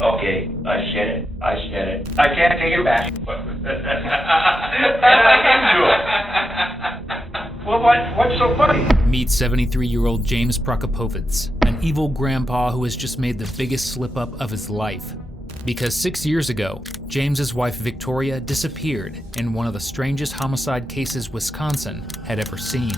Okay, I said it. I can't take it back. And I can do it. Well, what's so funny? Meet 73-year-old James Prokopovits, an evil grandpa who has just made the biggest slip-up of his life. Because 6 years ago, James's wife Victoria disappeared in one of the strangest homicide cases Wisconsin had ever seen.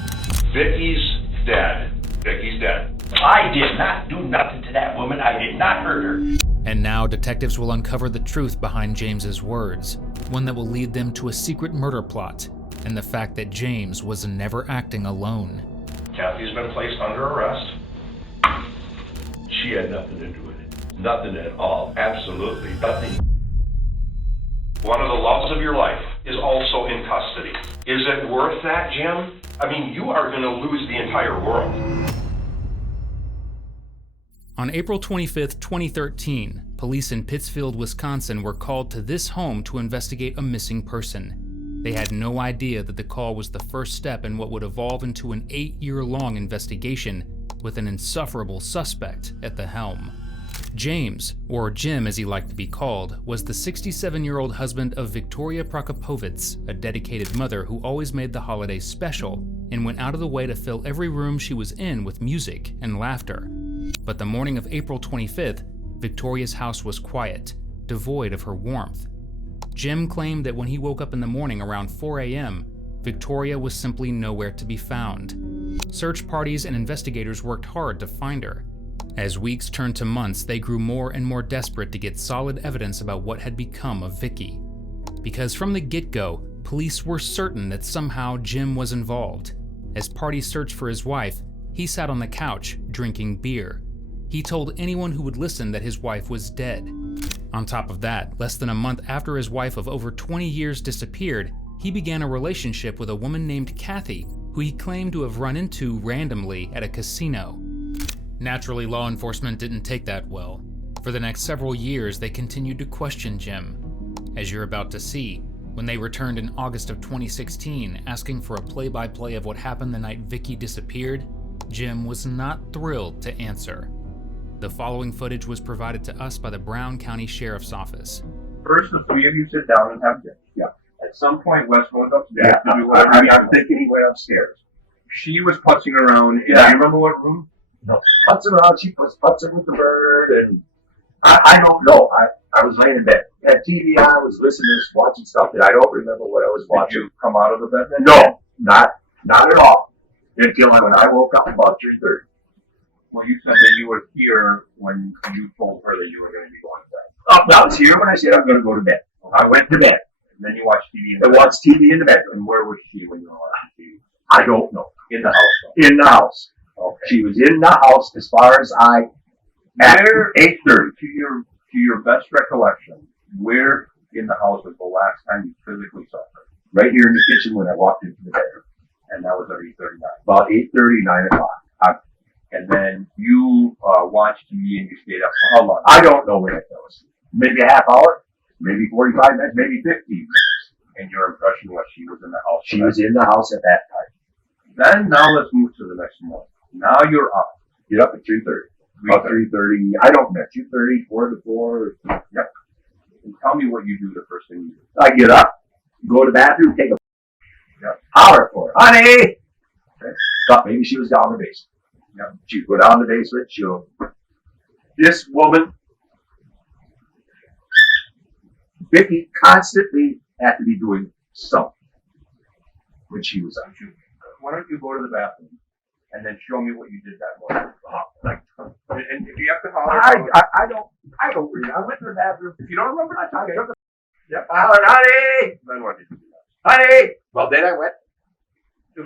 Vicky's dead. I did not do nothing to that woman. I did not hurt her. And now detectives will uncover the truth behind James's words, one that will lead them to a secret murder plot, and the fact that James was never acting alone. Kathy's been placed under arrest. She had nothing to do with it. Nothing at all. Absolutely nothing. One of the loves of your life is also in custody. Is it worth that, Jim? I mean, you are going to lose the entire world. On April 25th, 2013, police in Pittsfield, Wisconsin were called to this home to investigate a missing person. They had no idea that the call was the first step in what would evolve into an 8-year-long investigation with an insufferable suspect at the helm. James, or Jim as he liked to be called, was the 67-year-old husband of Victoria Prokopovits, a dedicated mother who always made the holidays special and went out of the way to fill every room she was in with music and laughter. But the morning of April 25th, Victoria's house was quiet, devoid of her warmth. Jim claimed that when he woke up in the morning around 4 a.m., Victoria was simply nowhere to be found. Search parties and investigators worked hard to find her. As weeks turned to months, they grew more and more desperate to get solid evidence about what had become of Vicki. Because from the get-go, police were certain that somehow Jim was involved. As parties searched for his wife, he sat on the couch, drinking beer. He told anyone who would listen that his wife was dead. On top of that, less than a month after his wife of over 20 years disappeared, he began a relationship with a woman named Kathy, who he claimed to have run into randomly at a casino. Naturally, law enforcement didn't take that well. For the next several years, they continued to question Jim. As you're about to see, when they returned in August of 2016, asking for a play-by-play of what happened the night Vicki disappeared, Jim was not thrilled to answer. The following footage was provided to us by the Brown County Sheriff's Office. First, the three of you sit down and have dinner. Yeah. At some point, Wes goes upstairs to do whatever. I'm thinking he went upstairs. She was putzing around. Yeah. You remember what room? No. Putzing around. She was putzing with the bird, and I don't know. I was laying in bed. Had TV on. I was listening to this, watching stuff that I don't remember what I was watching. Did you come out of the bed then? No, not at all. Until when I woke up about 3:30. Well, you said that you were here when you told her that you were going to be going to bed. I was here when I said I'm going to go to bed. I went to bed. And then you watched TV in the bed. I watched TV in the bed. And where was she when you were watching TV? I don't know. In the house. Though. In the house. Okay. She was in the house as far as at 8:30. To your best recollection, where in the house was the last time you physically saw her? Right here in the kitchen when I walked into the bedroom. And that was at 8:39. About 8:30, 9 o'clock. And then you watched TV and you stayed up for how long? I don't know when it was. Maybe a half hour, maybe 45 minutes, maybe 15 minutes. And your impression was she was in the house. She was in the house at that time. Then now let's move to the next morning. Now you're up. Get up at 3:30. About 3:30. I don't know. 2:30, 4 to 4. Yep. And tell me what you do the first thing you do. I get up, go to the bathroom, take a holler for her. Honey! Okay. Thought maybe she was down in the basement. Yep. She'd go down the basement. This woman, Vicki, constantly had to be doing something when she was out. Why don't you go to the bathroom and then show me what you did that morning? And if you have to holler, I don't really. I went to the bathroom. If you don't remember, I took it. Yep. I hollered, honey. Then what did you do? Honey. Well, then I went.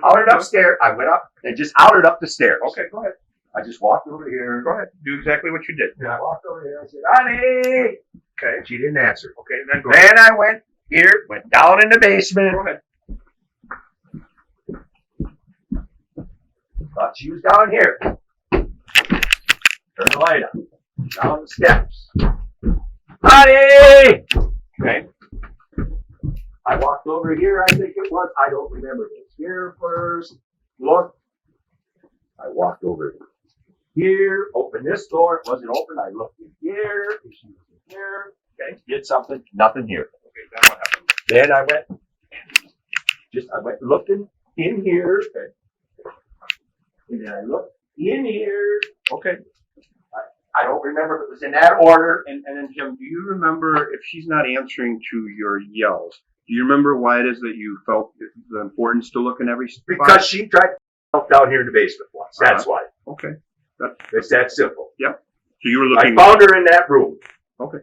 Hollered upstairs. I went up and just hollered up the stairs. Okay, go ahead. I just walked over here. Go ahead. Do exactly what you did. Yeah. I walked over here. I said, honey. Okay. She didn't answer. Okay, then go ahead. Then I went here, went down in the basement. Go ahead. Thought she was down here. Turn the light on. Down the steps. Honey! Okay. I walked over here, I think it was. I don't remember this. Here first. Look. I walked over here. Opened this door. It wasn't open. I looked in here. She was in here. Okay, did something. Nothing here. Okay, then what happened? Then I went looking in here. Okay. And then I looked in here. Okay. I don't remember if it was in that order. And then, Jim, do you remember if she's not answering to your yells? Do you remember why it is that you felt the importance to look in every spot? Because she tried to help down here in the basement once. That's why. Okay. It's that simple. Yep. So you were looking. I found her in that room. Okay.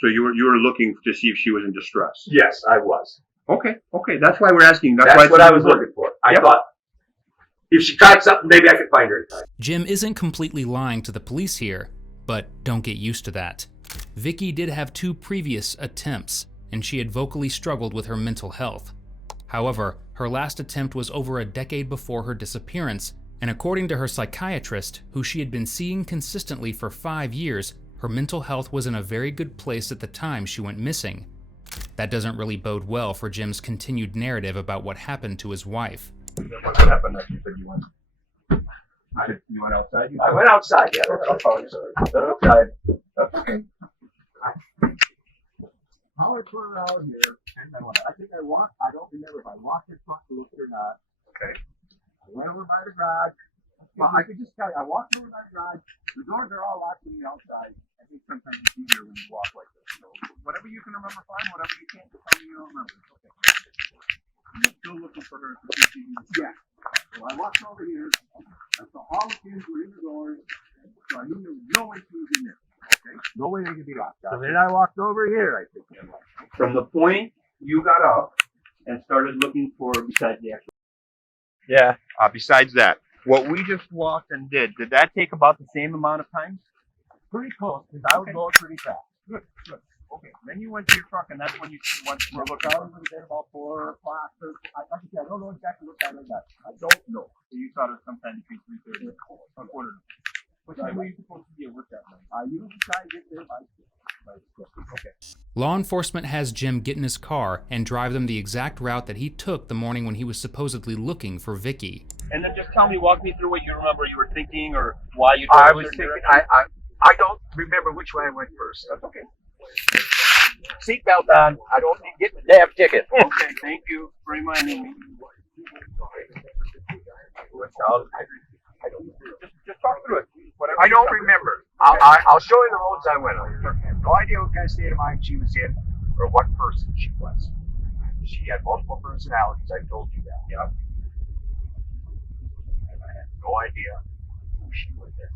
So you were looking to see if she was in distress. Yes, I was. Okay. That's why we're asking. That's why what I was looking for. I thought if she tried something, maybe I could find her in time. Jim isn't completely lying to the police here, but don't get used to that. Vicki did have 2 previous attempts, and she had vocally struggled with her mental health. However, her last attempt was over a decade before her disappearance, and according to her psychiatrist, who she had been seeing consistently for 5 years, her mental health was in a very good place at the time she went missing. That doesn't really bode well for Jim's continued narrative about what happened to his wife. What happened? You said you went. You went outside. I went outside. Yeah, outside. That's okay. How I turned around here, and then I think I walked. I don't remember if I walked in front to look or not. Okay. I went over by the garage. Well, I could just tell you, I walked over by the garage. The doors are all locked on the outside. I think sometimes it's easier when you walk like this. So whatever you can remember, fine. Whatever you can't, just tell me you don't remember. Okay. I'm still looking for her to see if yeah. So I walked over here. I saw all the kids were in the doors. So I knew there was no way she was in there. Okay. No way they could be locked. So then I walked over here. I think. From the point you got up and started looking for besides the actual. Yeah. Besides that, what we just walked and did that take about the same amount of time? Pretty close, because I was going pretty fast. Good. Okay, then you went to your truck, and that's when you went to look out into the bed about 4 o'clock. I don't know exactly what time I got. I don't know. So you thought it was sometime between 3:30 and 4 quarter. What time were you supposed to be at work that night? I usually try to get there by 6. Okay. Law enforcement has Jim get in his car and drive them the exact route that he took the morning when he was supposedly looking for Vicki. And then just walk me through what you remember you were thinking or why you I was thinking, I don't remember which way I went first. That's okay. Seatbelt on. I don't need to get the damn ticket. Okay, thank you for reminding me. Just talk through it. Whatever I don't remember. I'll show you the roads I went on. I have no idea what kind of state of mind she was in or what person she was. She had multiple personalities. I told you that. Yeah. And I had no idea who she was in.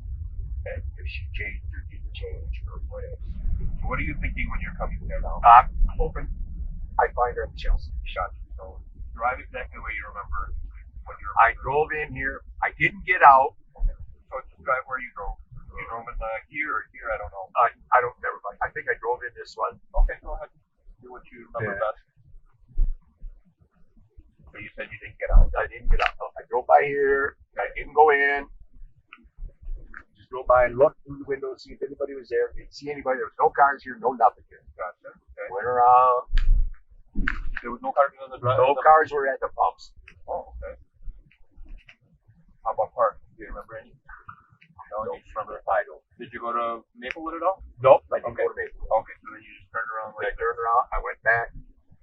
And if she changed or didn't change or whatever. What are you thinking when you're coming there now? I'm hoping I find her at Chelsea. Shot. So drive exactly where you remember when you're. I drove in here. I didn't get out. So just drive where you drove. You drove in here or here? I don't know. I don't remember. I think I drove in this one. Okay, go ahead. Do what you remember best. So you said you didn't get out. I didn't get out. I drove by here. I didn't go in. Just drove by and looked through the window to see if anybody was there. Didn't see anybody. There was no cars here. No nothing here. Gotcha. Okay. Went around. There was no cars on the drive. No cars were at the pumps. Oh, okay. How about park? Do you remember any? No, you just remember the title. Did you go to Maplewood at all? Nope, I didn't go to Maplewood. Okay, so then you just turned around. I turned around. I went back.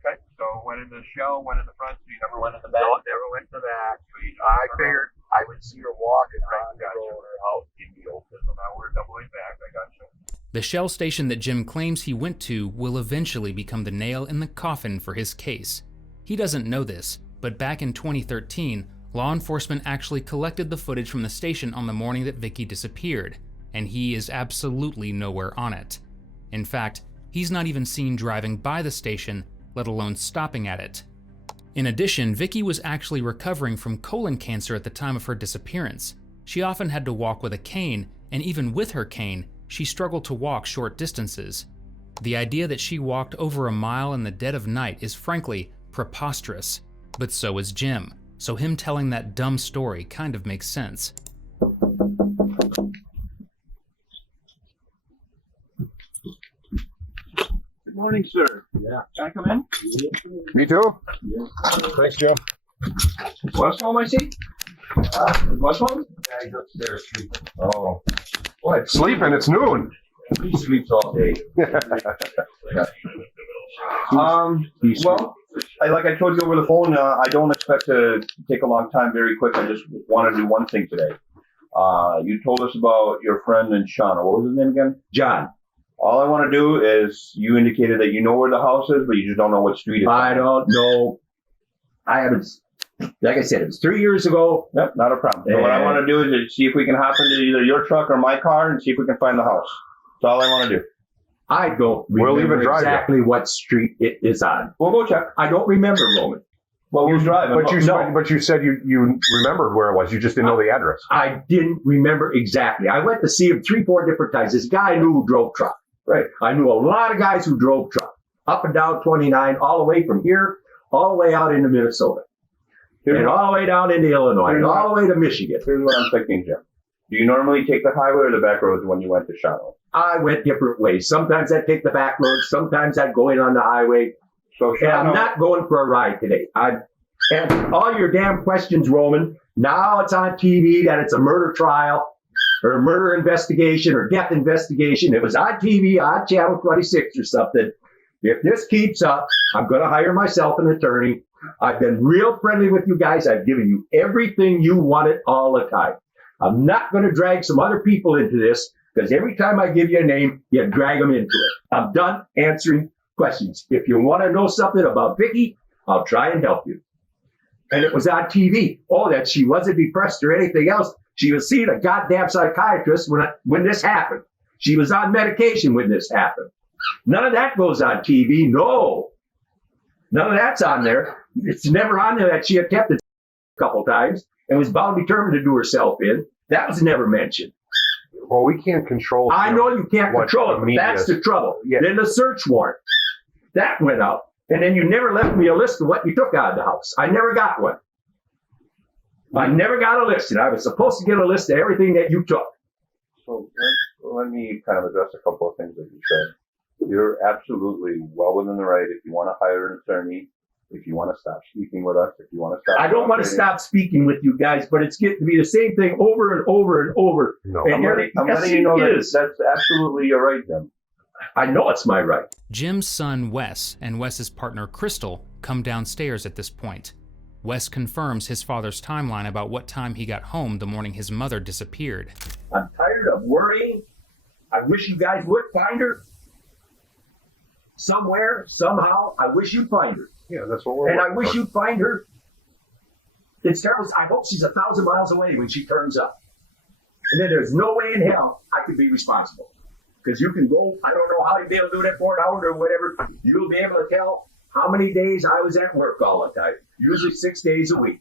Okay, so went in the shell, went in the front, so you never went in the back? No, never went to the back. I figured I would see her walking around the road, her house would be open. So now we're doubling back. I got you. The Shell station that Jim claims he went to will eventually become the nail in the coffin for his case. He doesn't know this, but back in 2013, law enforcement actually collected the footage from the station on the morning that Vicki disappeared, and he is absolutely nowhere on it. In fact, he's not even seen driving by the station, let alone stopping at it. In addition, Vicki was actually recovering from colon cancer at the time of her disappearance. She often had to walk with a cane, and even with her cane, she struggled to walk short distances. The idea that she walked over a mile in the dead of night is frankly preposterous, but so is Jim, so him telling that dumb story kind of makes sense. Good morning, sir. Yeah. Can I come in? Me too. Thanks, Joe. What's home, I see? What's home? Yeah, he's upstairs sleeping. Oh. What? Sleeping? It's noon. He sleeps all day. Well, like I told you over the phone, I don't expect to take a long time. Very quick. I just want to do one thing today. You told us about your friend in Shauna. What was his name again? John, All I want to do is you indicated that you know where the house is, but you just don't know what street it's on. I don't know. I haven't, like I said, it was 3 years ago. Yep, not a problem. So what I want to do is see if we can hop into either your truck or my car and see if we can find the house. That's all I want to do. I don't remember exactly what street it is on. We'll go check. I don't remember, Roman. Well, who's driving? But you said you remembered where it was. You just didn't know the address. I didn't remember exactly. I went to see him 3-4 different times. This guy I knew who drove truck. Right. I knew a lot of guys who drove truck. Up and down 29, all the way from here, all the way out into Minnesota. And all the way down into Illinois, and all the way to Michigan. Here's what I'm thinking, Jim. Do you normally take the highway or the back roads when you went to Shauna? I went different ways. Sometimes I'd take the back roads. Sometimes I'd go in on the highway. So And I'm not going for a ride today. And all your damn questions, Roman, now it's on TV that it's a murder trial or a murder investigation or death investigation. It was on TV, on Channel 26 or something. If this keeps up, I'm going to hire myself an attorney. I've been real friendly with you guys. I've given you everything you wanted all the time. I'm not going to drag some other people into this because every time I give you a name, you drag them into it. I'm done answering questions. If you want to know something about Vicki, I'll try and help you. And it was on TV. Oh, that she wasn't depressed or anything else. She was seeing a goddamn psychiatrist when this happened. She was on medication when this happened. None of that goes on TV. No. None of that's on there. It's never on there that she attempted a couple times and was bound determined to do herself in. That was never mentioned. Well, we can't control. I know you can't control it, but that's the trouble. Yeah. Then the search warrant. That went out. And then you never left me a list of what you took out of the house. I never got one. I never got a list, and I was supposed to get a list of everything that you took. So let me kind of address a couple of things that you said. You're absolutely well within the right if you want to hire an attorney, if you want to stop speaking with us, if you want to stop. I don't want to stop speaking with you guys, but it's getting to be the same thing over and over and over. No. And I'm letting you know that's absolutely your right, Jim. I know it's my right. Jim's son Wes and Wes's partner Crystal come downstairs at this point. Wes confirms his father's timeline about what time he got home the morning his mother disappeared. I'm tired of worrying. I wish you guys would find her. Somewhere, somehow, I wish you'd find her. Yeah, that's what we're. And I wish you'd find her. It's terrible. I hope she's 1,000 miles away when she turns up. And then there's no way in hell I could be responsible. Because you can go, I don't know how you'll be able to do that for an hour or whatever. You'll be able to tell how many days I was at work all the time. Usually 6 days a week.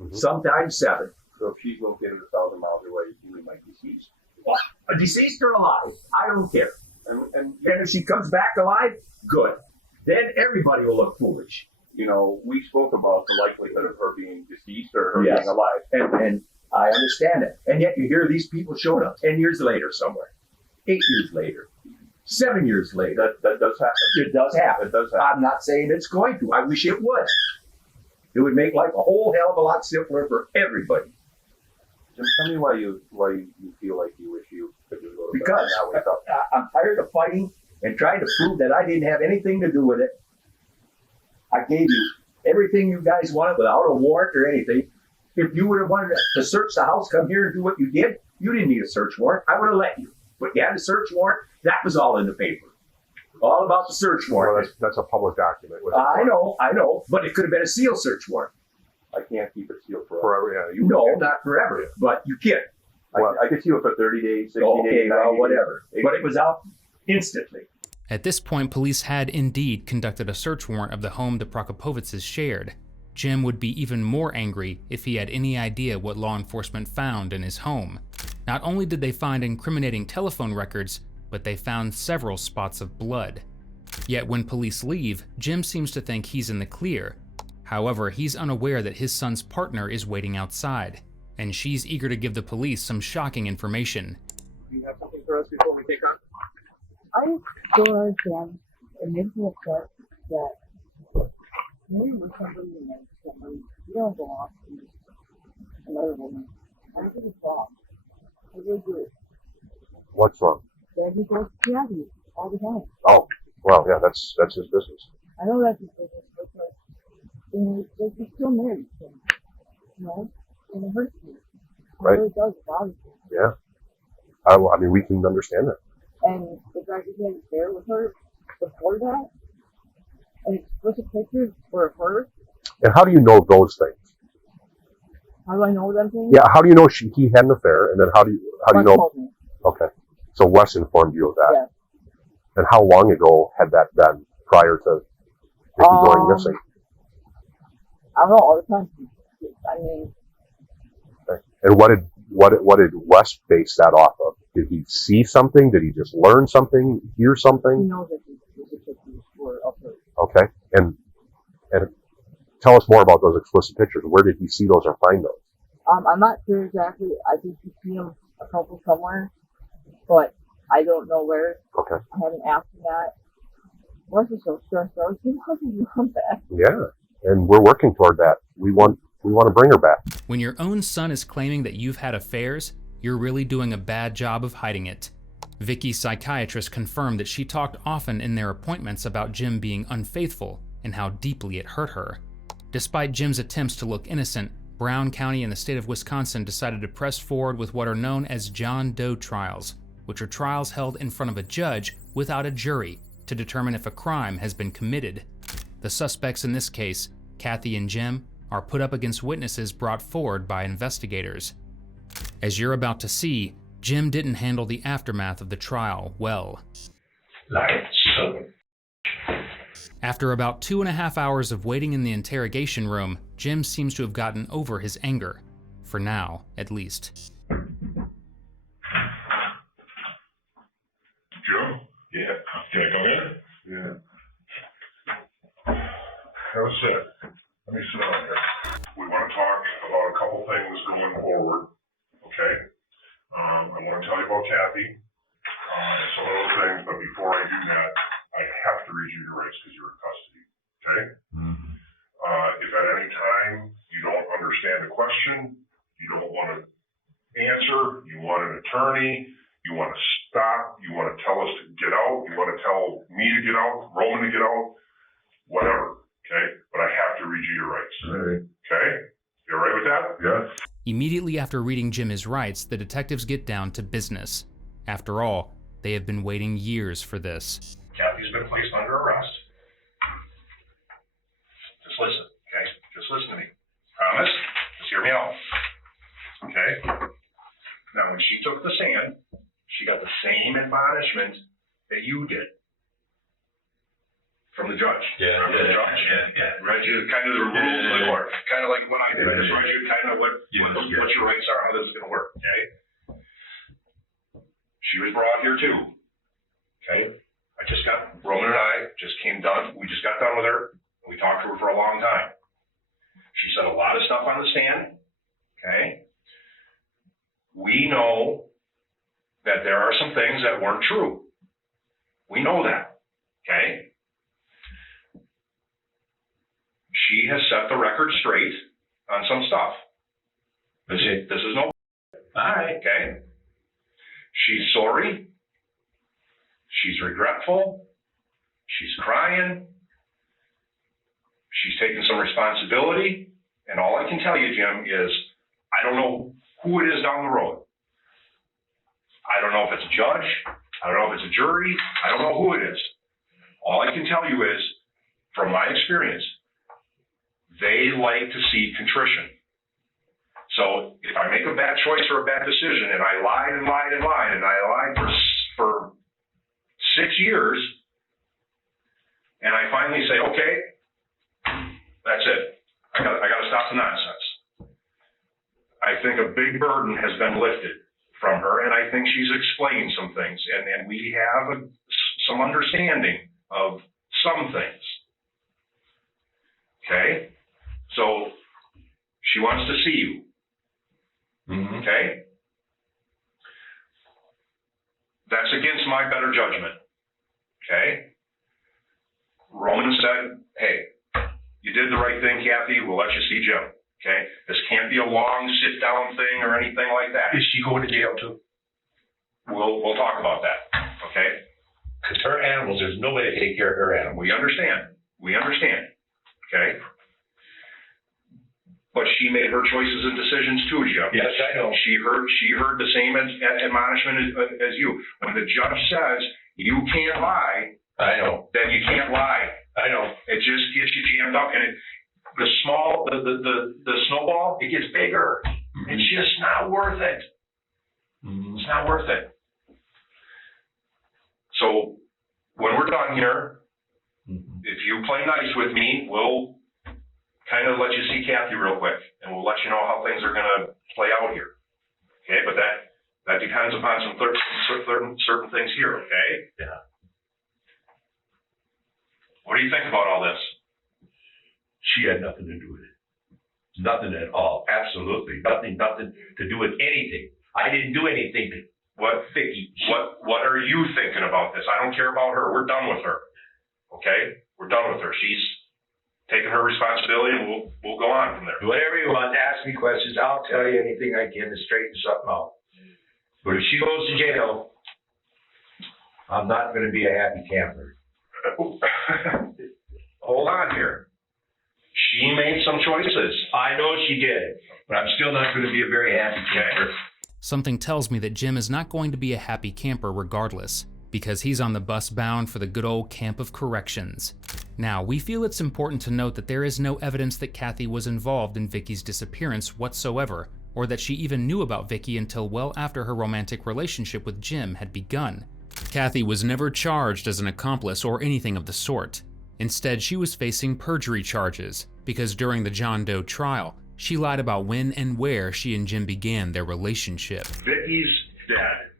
Mm-hmm. Sometimes 7. So if she's located 1,000 miles away, you might be deceased. Well, a deceased or alive, I don't care. And if she comes back alive, good. Then everybody will look foolish. you know, we spoke about the likelihood of her being deceased or her being alive. And I understand it. And yet you hear these people showing up 10 years later somewhere, 8 years later, 7 years later. That does happen. It does happen. It does happen. I'm not saying it's going to. I wish it would. It would make life a whole hell of a lot simpler for everybody. Jim, tell me why you feel like you wish you could just go to bed Because and not wake up. I'm tired of fighting and trying to prove that I didn't have anything to do with it. I gave you everything you guys wanted without a warrant or anything. If you would have wanted to search the house, come here and do what you did, you didn't need a search warrant. I would have let you. But you had a search warrant. That was all in the paper. All about the search warrant. Well, that's a public document. I know. But it could have been a sealed search warrant. I can't keep it sealed forever. Forever, yeah. No, not forever. But you can. I could seal it for 30 days, 60 days, Okay, 90 well, days. whatever. But it was out instantly. At this point, police had indeed conducted a search warrant of the home the Prokopovitzes shared. Jim would be even more angry if he had any idea what law enforcement found in his home. Not only did they find incriminating telephone records, but they found several spots of blood. Yet when police leave, Jim seems to think he's in the clear. However, he's unaware that his son's partner is waiting outside, and she's eager to give the police some shocking information. Do you have something for us before we take on? I'm sure, Jim, it makes me upset that you were somebody you know, somebody you don't belong to another woman. I think it's wrong. I really do. What's wrong? that he goes to Kathy all the time. Oh, well, yeah, that's his business. I know that's his business, but like he's still married to him, you know, and it hurts me. It Right. really does, obviously. Yeah. I mean, we can understand that. And the fact that he had an affair with her before that, and explicit pictures were of her. And how do you know those things? How do I know them things? Yeah, how do you know he had an affair, and then how do you Wes know? told me. Okay, so Wes informed you of that. Yeah. And how long ago had that been prior to Vicki going missing? I don't know, all the time. I mean, Okay. And what did Wes base that off of? Did he see something? Did he just learn something? Hear he something? knows that the pictures were of her. Okay, and tell us more about those explicit pictures. Where did he see those or find those? I'm not sure exactly. I think you see him a couple somewhere, but I don't know where. Okay. I haven't asked him that. Wes is so stressed out. He doesn't want that. Yeah, and we're working toward that. We want to bring her back. When your own son is claiming that you've had affairs, you're really doing a bad job of hiding it. Vicki's psychiatrist confirmed that she talked often in their appointments about Jim being unfaithful and how deeply it hurt her. Despite Jim's attempts to look innocent, Brown County and the state of Wisconsin decided to press forward with what are known as John Doe trials, which are trials held in front of a judge without a jury to determine if a crime has been committed. The suspects in this case, Kathy and Jim, are put up against witnesses brought forward by investigators. As you're about to see, Jim didn't handle the aftermath of the trial well. Like so. After about 2.5 hours of waiting in the interrogation room, Jim seems to have gotten over his anger. For now, at least. Jim? Yeah. Can I come in? Yeah. Have a sit. Let me sit down here. We want to talk about a couple things going forward, okay? I want to tell you about Kathy, and some of those things, but before I do that, I have to read you your rights because you're in custody, okay? Mm-hmm. If at any time you don't understand a question, you don't want to answer, you want an attorney, you want to stop, you want to tell us to get out, you want to tell me to get out, Roman to get out, whatever, okay? But I have to read you your rights, okay? You all right with that? Yeah. Immediately after reading Jim his rights, the detectives get down to business. After all, they have been waiting years for this. Kathy's been placed under arrest. Just listen, okay? Just listen to me. Promise? Just hear me out. Okay? Now, when she took the stand, she got the same admonishment that you did from the judge. Yeah. Read you kind of the rules of the court. Kind of like what I did. I just read you kind of what your rights are, how this is going to work, okay? She was brought here too, okay? Roman and I just came done. We just got done with her. We talked to her for a long time. She said a lot of stuff on the stand, okay? We know that there are some things that weren't true. We know that, okay? She has set the record straight on some stuff. This is no. All right, okay? She's sorry. She's regretful. She's crying. She's taking some responsibility. And all I can tell you, Jim, is I don't know who it is down the road. I don't know if it's a judge. I don't know if it's a jury. I don't know who it is. All I can tell you is, from my experience, they like to see contrition. So if I make a bad choice or a bad decision, and I lied and lied and lied, and I lied for 6 years, and I finally say, okay, that's it. I got to stop the nonsense. I think a big burden has been lifted from her, and I think she's explained some things, and we have some understanding of some things. Okay? So she wants to see you. Mm-hmm. Okay? That's against my better judgment. Okay? Roman said, hey, you did the right thing, Kathy. We'll let you see Jim. Okay? This can't be a long sit-down thing or anything like that. Is she going to jail too? We'll talk about that. animals. There's nobody to take care of her animals. We understand. Okay? But she made her choices and decisions too, Jim. Yes, I know. She heard the same admonishment as you. When the judge says you can't lie, I know. then you can't lie. I know. It just gets you jammed up, and the snowball, it gets bigger. Mm-hmm. It's just not worth it. Mm-hmm. It's not worth it. So when we're done here, Mm-hmm. if you play nice with me, we'll kind of let you see Kathy real quick, and we'll let you know how things are going to play out here. Okay, but that depends upon some certain things here. Okay. Yeah. What do you think about all this? She had nothing to do with it. Nothing at all. Absolutely nothing to do with anything. I didn't do anything to Vicki. What are you thinking about this? I don't care about her. We're done with her. Okay? We're done with her. She's taken her responsibility, and we'll go on from there. Whatever you want, ask me questions. I'll tell you anything I can to straighten something out. But if she goes to jail, I'm not going to be a happy camper. Hold on here. She made some choices. I know she did, but I'm still not going to be a very happy camper. Something tells me that Jim is not going to be a happy camper regardless, because he's on the bus bound for the good old camp of corrections. Now, we feel it's important to note that there is no evidence that Kathy was involved in Vicki's disappearance whatsoever, or that she even knew about Vicki until well after her romantic relationship with Jim had begun. Kathy was never charged as an accomplice or anything of the sort. Instead, she was facing perjury charges, because during the John Doe trial, she lied about when and where she and Jim began their relationship. Vicki's dead.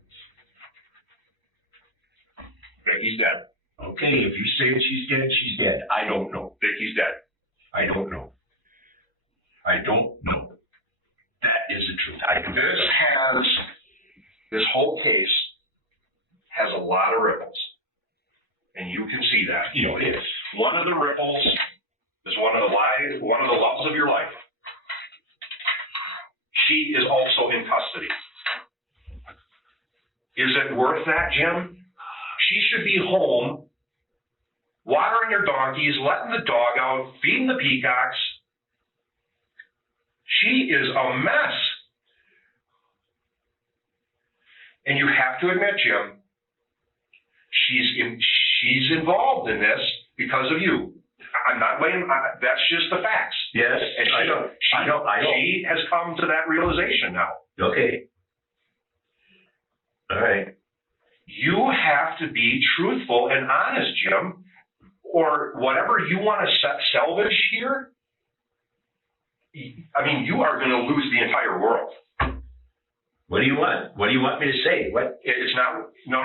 Vicki's dead. Okay, if you say she's dead, she's dead. I don't know. Vicki's dead. I don't know. I don't know. That is the truth. I don't know. This whole case has a lot of ripples. And you can see that. You know, it is. One of the ripples is one of the loves of your life. She is also in custody. Is it worth that, Jim? She should be home, watering your donkeys, letting the dog out, feeding the peacocks. She is a mess. And you have to admit, Jim, she's involved in this because of you. I'm not blaming. That's just the facts. Yes, And I know. she has come to that realization now. Okay. All right. You have to be truthful and honest, Jim, or whatever you want to salvage here. I mean, you are going to lose the entire world. What do you want? What do you want me to say? What? It's not. No.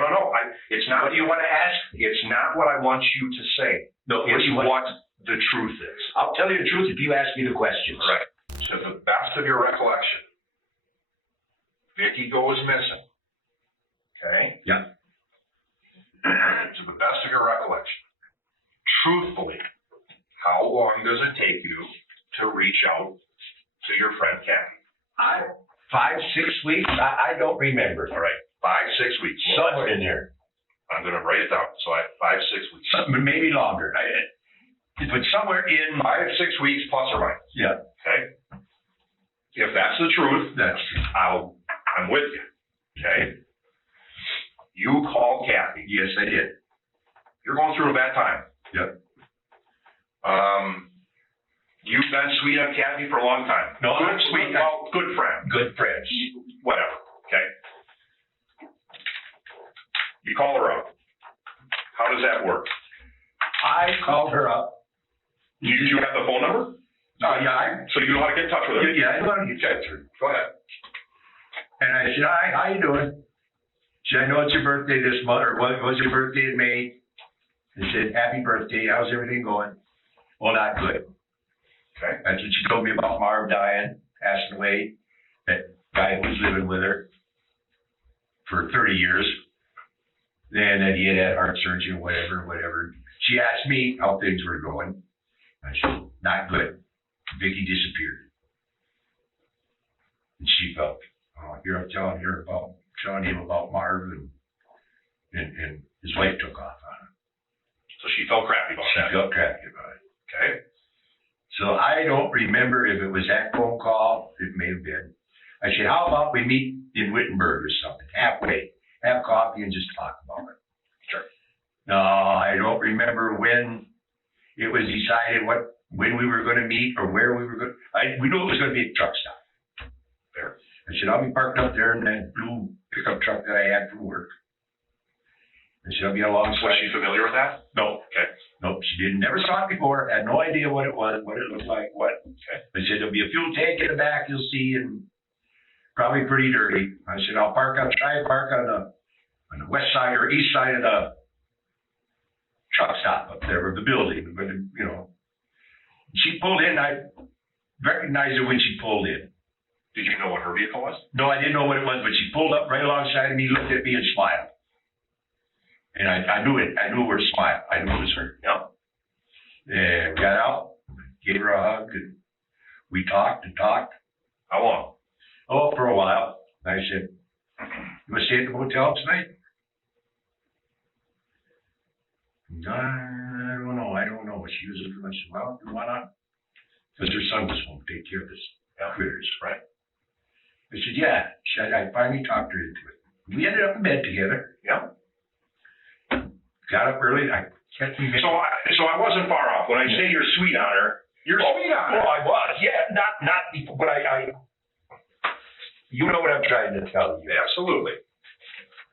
It's not what you want to ask. It's not what I want you to say. No. It's what the truth is. I'll tell you the truth if you ask me the questions. Right. To the best of your recollection, Vicki goes missing. Okay? Yeah. To the best of your recollection, truthfully, how long does it take you to reach out to your friend Kathy? 5, 6 weeks? I don't remember. All right, 5, 6 weeks. Somewhere in there. I'm going to write it down. So 5, 6 weeks. Maybe longer. But somewhere in 5, 6 weeks plus or minus. Yeah. Okay. If that's the truth, That's true. I'm with you. Okay. You called Kathy. Yes, I did. You're going through a bad time. Yep. You've been sweet on Kathy for a long time. No, I'm sweet. Well, good friend. Good friends. Whatever. Okay. You call her up. How does that work? I called her up. You have the phone number? Yeah. So you know how to get in touch with her? Yeah, I know how to get Okay. Go ahead. And I said, hi, how you doing? She said, I know it's your birthday this month, or what was your birthday in May? I said, happy birthday. How's everything going? Well, not good. Okay. That's what she told me about Marv dying, passing away. That guy who was living with her for 30 years. And that he had had heart surgery or whatever. She asked me how things were going. I said, not good. Vicki disappeared. And she felt, here I'm telling him about Marv, and his wife took off on him. she felt crappy about She that. felt crappy about it. Okay. So I don't remember if it was that phone call. It may have been. I said, how about we meet in Wittenberg or something, halfway, have coffee and just talk about it. Sure. No, I don't remember when it was decided when we were going to meet or where we were going. We knew it was going to be at the truck stop. Fair. I said, I'll be parked up there in that blue pickup truck that I had for work. I said, I'll be alongside. Was she familiar with that? No. Okay. Nope, she didn't. Never saw it before. Had no idea what it was, what it looked like, what. Okay. I said, there'll be a fuel tank in the back, you'll see, and probably pretty dirty. I said, I'll try and park on the west side or east side of the truck stop up there, or the building, but, you know. She pulled in, I recognized her when she pulled in. Did you know what her vehicle was? No, I didn't know what it was, but she pulled up right alongside of me, looked at me and smiled. And I knew it. I knew her smile. I knew it was her. Yeah. And we got out, gave her a hug, and we talked and talked. How long? Oh, for a while. I said, you want to stay at the hotel tonight? I don't know. She was looking. I said, well, why not? Because her son was home to take care of his critters. Right. I said, yeah. I finally talked her into it. We ended up in bed together. Yeah. Got up early. I kept me. So I wasn't far off. When I say you're sweet on her, you're sweet on her. Well, I was. Yeah, not before, but I you know what I'm trying to tell you. Absolutely.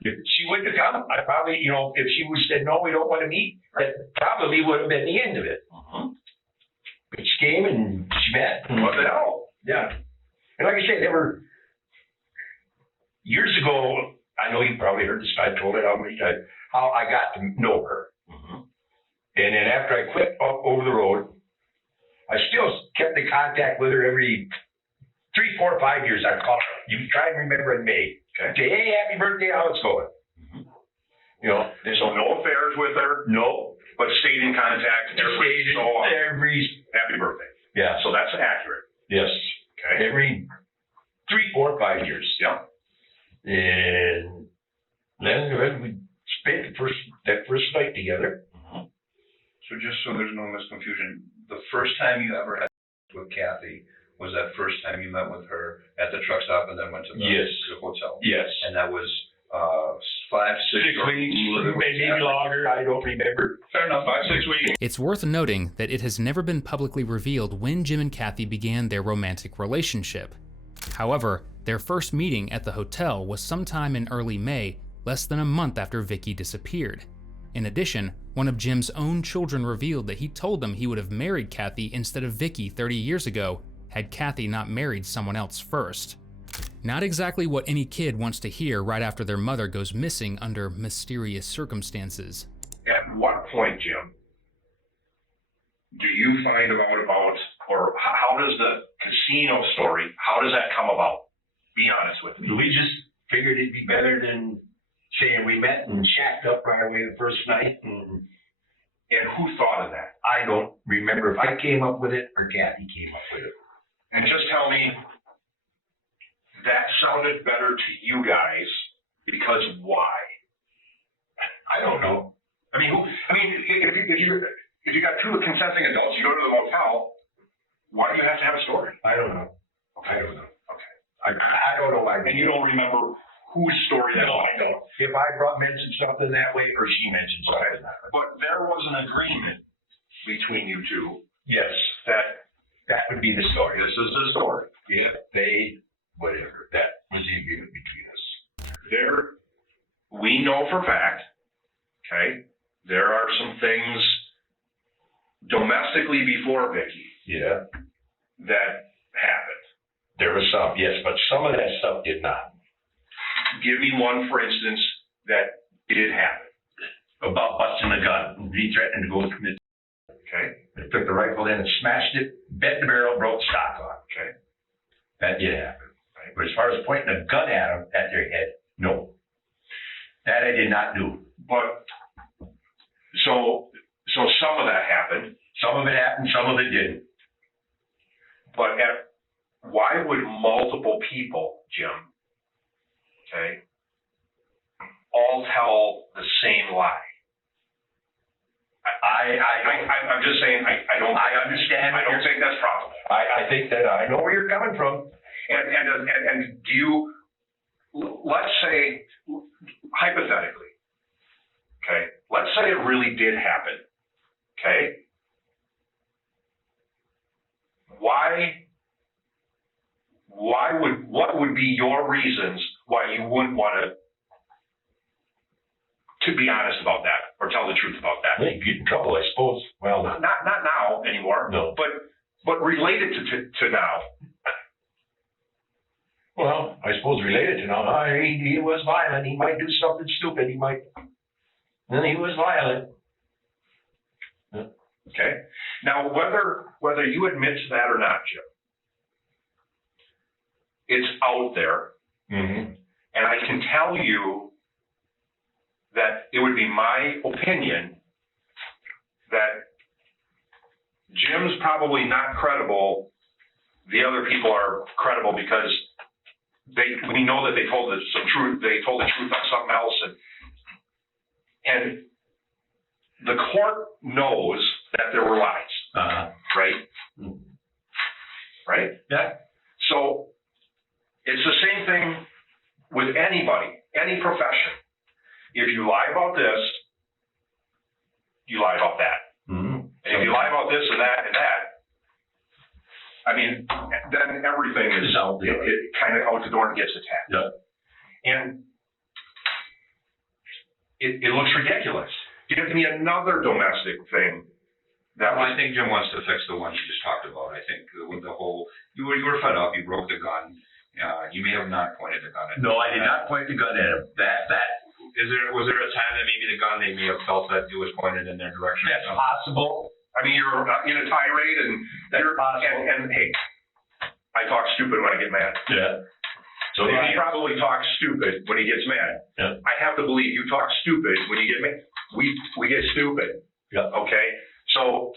If she wouldn't have come, I probably, you know, if she would have said, no, we don't want to meet, that probably would have been the end of it. But she came and she met. And What the hell? Yeah. And like I said, there were, years ago, I know you probably heard this, I told it how many times, how I got to know her. And then after I quit over the road, I still kept in contact with her every 3, 4, 5 years. I call her. You try and remember in May. Okay. Say, hey, happy birthday, how it's going? You know, So no affairs with her, no. but stayed in contact every so often. Happy birthday. Yeah. So that's accurate. Yes. Okay. Every 3, 4, 5 years. Yeah. And then we spent that first night together. So just so there's no misconfusion, the first time you ever had with Kathy was that first time you met with her at the truck stop and then went to the Yes. hotel. Yes. And that was 5, 6 6 weeks, maybe longer. I don't remember. Fair enough. 5, 6 weeks. It's worth noting that it has never been publicly revealed when Jim and Kathy began their romantic relationship. However, their first meeting at the hotel was sometime in early May, less than a month after Vicki disappeared. In addition, one of Jim's own children revealed that he told them he would have married Kathy instead of Vicki 30 years ago had Kathy not married someone else first. Not exactly what any kid wants to hear right after their mother goes missing under mysterious circumstances. At what point, Jim, do you find out or how does the casino story, how does that come about? Be honest with me. We just figured it'd be better than saying we met and shacked up right away the first night. And who thought of that? I don't remember if I came up with it or Kathy came up with it. And just tell me, that sounded better to you guys because why? I don't know. I mean, if you got two consenting adults, you go to the motel, why do you have to have a story? I don't know. Okay. I don't know why. And you don't remember whose story that was? I don't. If I mentioned something that way or she mentioned something that way. But there was an agreement between you two. Yes. That would be the story. This is the story. If they, whatever, that was the agreement between us. We know for a fact, okay, there are some things domestically before Vicki Yeah. that happened. There was some, yes, but some of that stuff did not. Give me one, for instance, that did happen. About busting a gun, he threatened to go commit. Okay. They took the rifle in and smashed it, bent the barrel, broke stock on. Okay. That did happen. Right? But as far as pointing a gun at them, at their head, no. That I did not do. But so some of that happened. Some of it happened, some of it didn't. But why would multiple people, Jim, okay, all tell the same lie? I I'm just saying, I don't. I understand. I don't think that's probable. I think that I know where you're coming from. And do you, let's say, hypothetically, okay, let's say it really did happen, okay? What would be your reasons why you wouldn't want to be honest about that or tell the truth about that? You get in trouble, I suppose. Well, Not now anymore. No. But related to now. well, I suppose related to now. He was violent. He might do something stupid. He was violent. Okay. Now, whether you admit to that or not, Jim, it's out there, Mm-hmm. and I can tell you that it would be my opinion that Jim's probably not credible. The other people are credible because we know that they told some truth. They told the truth on something else, and the court knows that there were lies, right? Mm. Right? Yeah. So it's the same thing with anybody, any profession. If you lie about this, you lie about that. Mm-hmm. And if you lie about this and that and that, I mean, then everything is out there. it kind of out the door and gets attacked. Yeah. And it looks ridiculous. Give me another domestic thing. I think Jim wants to fix the one you just talked about. I think with the whole, you were fed up, you broke the gun. You may have not pointed the gun at him. No, I did not point the gun at him. Was there a time that maybe the gun, they may have felt that it was pointed in their direction? That's possible. I mean, you're in a tirade and and hey, I talk stupid when I get mad. Yeah. So he probably talks stupid when he gets mad. Yeah. I have to believe you talk stupid when you get mad. We get stupid. Yeah. Okay. So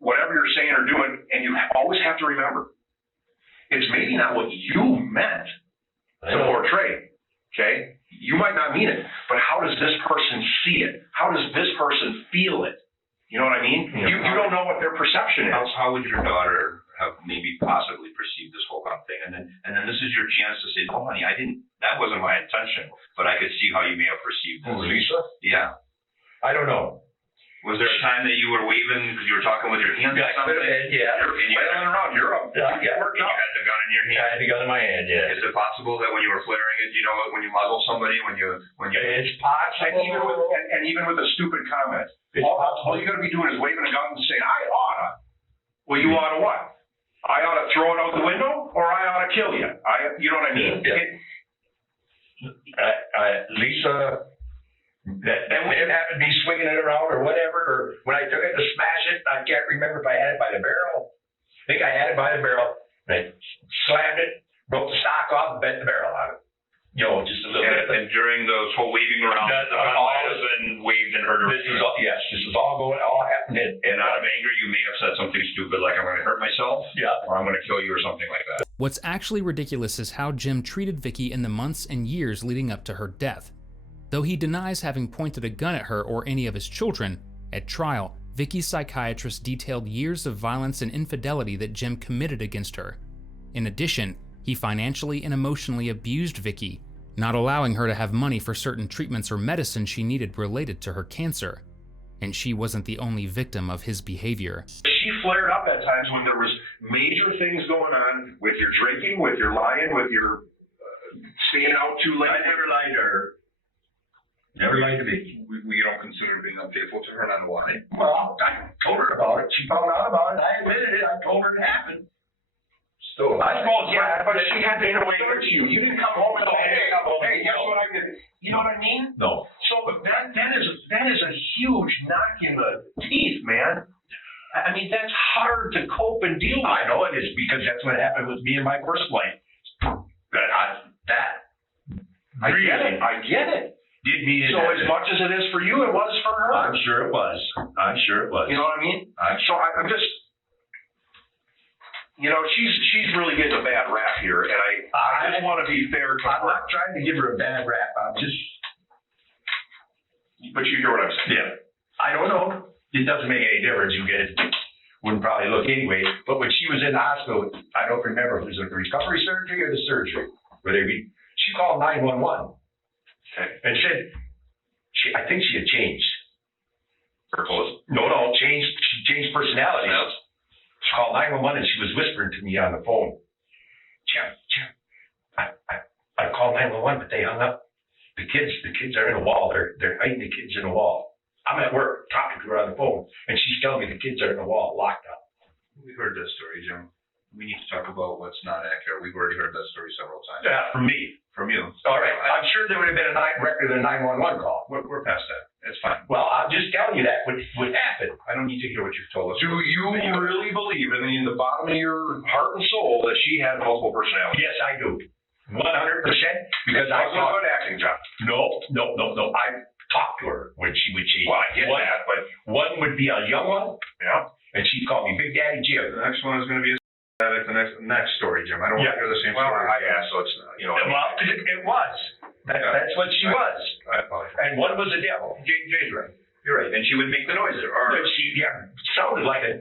whatever you're saying or doing, and you always have to remember, it's maybe not what you meant to portray. Okay. You might not mean it, but how does this person see it? How does this person feel it? You know what I mean? Yeah. You don't know what their perception is. How would your daughter have maybe possibly perceived this whole gun thing? And then this is your chance to say, no, honey, that wasn't my intention, but I could see how you may have perceived this. Lisa? Yeah. I don't know. Was there a time that you were waving because you were talking with your hands or something? Yeah. And you Flailing around, you're up. Yeah. you had the gun in your I hand. had the gun in my hand, yeah. Is it possible that when you were flaring it, when you muzzle somebody, when you It's possible. And even with a stupid comment, all you're going to be doing is waving a gun and saying, I oughta. Well, you oughta what? I oughta throw it out the window, or I oughta kill you. You know what I mean? Yeah. Lisa, that may have happened to me swinging it around or whatever, or when I took it to smash it, I can't remember if I had it by the barrel. I think I had it by the barrel. I slammed it, broke the stock off, and bent the barrel out of it. Just a little bit. And during those whole waving around, the gun might have been waved and hurt her. This is all happening. And out of anger, you may have said something stupid like, I'm going to hurt myself, or I'm going to kill you, or something like that. What's actually ridiculous is how Jim treated Vicki in the months and years leading up to her death. Though he denies having pointed a gun at her or any of his children, at trial, Vicki's psychiatrist detailed years of violence and infidelity that Jim committed against her. In addition, he financially and emotionally abused Vicki, not allowing her to have money for certain treatments or medicine she needed related to her cancer. And she wasn't the only victim of his behavior. She flared up at times when there was major things going on with your drinking, with your lying, with your staying out too late. I never lied to her. Never lied to me. We don't consider being unfaithful to her, none the why. Well, I told her about it. She found out about it. I admitted it. I told her it happened. So I suppose, yeah, but she had to in a way hurt you. You didn't come home and say, hey, guess what I did? You know what I mean? No. So that is a huge knock in the teeth, man. I mean, that's hard to cope and deal with. I know it is, because that's what happened with me in my first life. I get it. Did me in So as much as it is for you, it was for her. I'm sure it was. You know what I mean? So I'm just, she's really getting a bad rap here, and I just want to be fair to I'm her. not trying to give her a bad rap. I'm just. But you hear what I'm saying? Yeah. I don't know. it doesn't make any difference. You guys wouldn't probably look anyway. But when she was in the hospital, I don't remember if it was the recovery surgery or the surgery. She called 911 and said, I think she had changed. Her clothes. No, she changed personalities. She called 911 and she was whispering to me on the phone. Jim, I called 911, but they hung up. The kids are in a wall. They're hiding the kids in a wall. I'm at work talking to her on the phone, and she's telling me the kids are in the wall, locked up. We heard that story, Jim. We need to talk about what's not accurate. We've already heard that story several times. Yeah, from me. From you. All right. I'm sure there would have been a record of a 911 call. We're past that. It's fine. Well, I'm just telling you that would happen. I don't need to hear what you've told us. Do you really believe in the bottom of your heart and soul that she had multiple personalities? Yes, I do. 100%. Because I That wasn't a good acting job. No. I talked to her when she would change. Well, I get that, but one would be a young one, yeah. and she'd call me Big Daddy Jim. The next one is going to be the next story, Jim. I don't want to hear the same Well, story. I asked, so it's Well, it was. That's what she was. I apologize. And one was a devil. Jay's right. You're right. And she would make the noises. But she sounded like a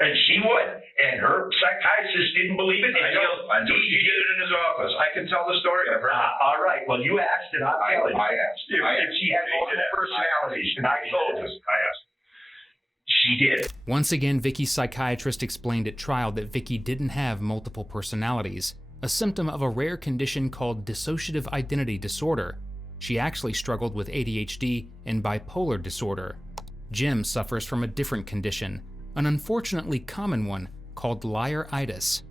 and she would. And her psychiatrist didn't believe it. I know he did it in his office. I can tell the story. I've heard it. All right. Well, you asked, and I'll tell you. I asked. If she had multiple personalities, and I told you. I asked. She did. Once again, Vicki's psychiatrist explained at trial that Vicki didn't have multiple personalities, a symptom of a rare condition called dissociative identity disorder. She actually struggled with ADHD and bipolar disorder. Jim suffers from a different condition, an unfortunately common one called liar-itis.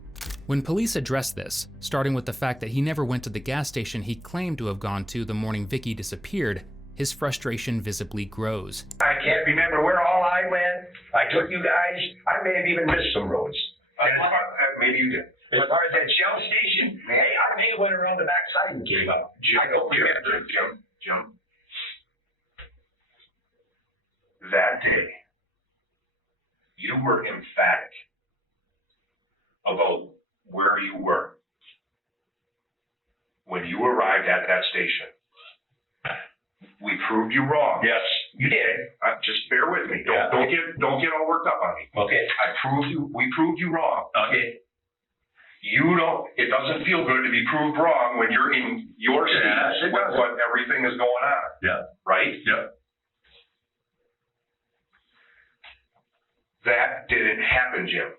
When police addressed this, starting with the fact that he never went to the gas station he claimed to have gone to the morning Vicki disappeared, his frustration visibly grows. I can't remember where all I went. I took you guys. I may have even missed some roads. Maybe you did. As far as that Shell station, hey, I may have went around the backside and came up. Jim. That day, you were emphatic about where you were when you arrived at that station. We proved you wrong. Yes, you did. Just bear with me. Don't get all worked up on me. Okay. We proved you wrong. Okay. It doesn't feel good to be proved wrong when you're in your seat with what everything is going on. Yeah. Right? Yeah. That didn't happen, Jim.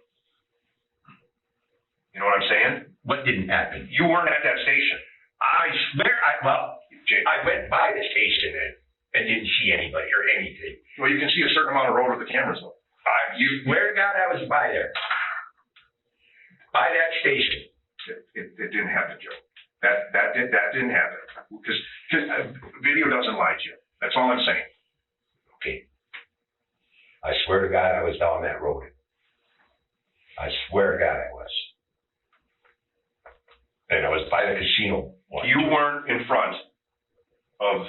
You know what I'm saying? What didn't happen? You weren't at that station. I swear, I went by the station and didn't see anybody or anything. Well, you can see a certain amount of road with the cameras, though. You swear to God I was by there. By that station. It didn't happen, Joe. That didn't happen. Because video doesn't lie, Jim. That's all I'm saying. Okay. I swear to God I was down that road. I swear to God I was. And I was by the casino. You weren't in front of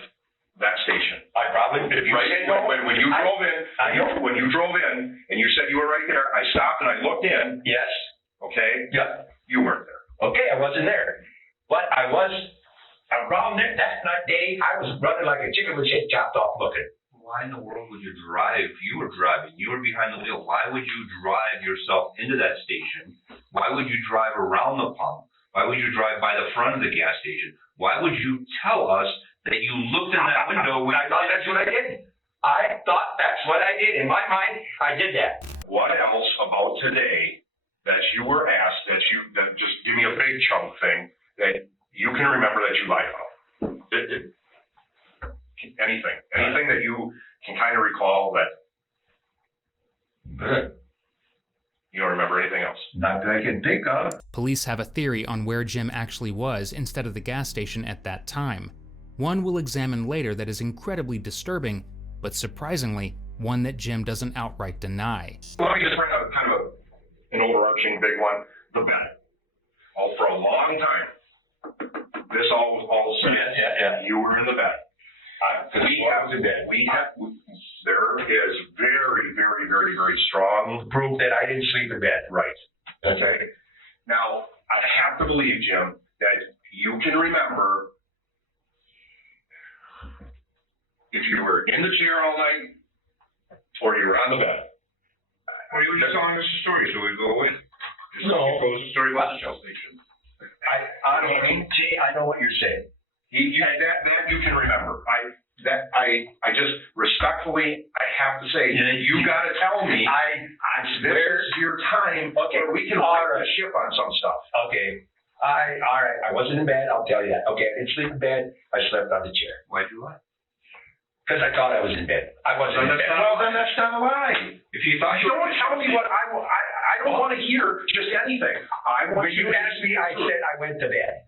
that station. I probably, if you said no, when you drove in, I know. when you drove in and you said you were right there, I stopped and I looked in. Yes. Okay? Yeah. You weren't there. Okay, I wasn't there. But I was around there that day. I was running like a chicken with his head chopped off looking. Why in the world would you drive? You were driving. You were behind the wheel. Why would you drive yourself into that station? Why would you drive around the pump? Why would you drive by the front of the gas station? Why would you tell us that you looked in that window? I thought that's what I did. I thought that's what I did. In my mind, I did that. What else about today that you were asked that just give me a big chunk thing that you can remember that you lied about? Anything that you can kind of recall that you don't remember anything else? Not that I can think of. Police have a theory on where Jim actually was instead of the gas station at that time. One we'll examine later that is incredibly disturbing, but surprisingly, one that Jim doesn't outright deny. Let me just bring up kind of an overarching big one, the bed. For a long time, this all said, you were in the bed. There is very, very, very, very strong proof that I didn't sleep in bed. Right. That's right. Now, I have to believe, Jim, that you can remember if you were in the chair all night or you were on the bed. Or you were just telling us a story, so we'd go away. Just No. like you told us a story about the Shell station. Jay, I know what you're saying. That you can remember. I just respectfully, I have to say, you gotta tell me, this is your time, Okay, where we can all right right. the ship on some stuff. Okay. All right. I wasn't in bed. I'll tell you that. Okay. I didn't sleep in bed. I slept on the chair. Why'd you lie? Because I thought I was in bed. I wasn't in bed. Well, then that's not a lie. If you thought you were. Don't tell me what I don't want to hear just anything. I want When you asked me, I said I went to bed.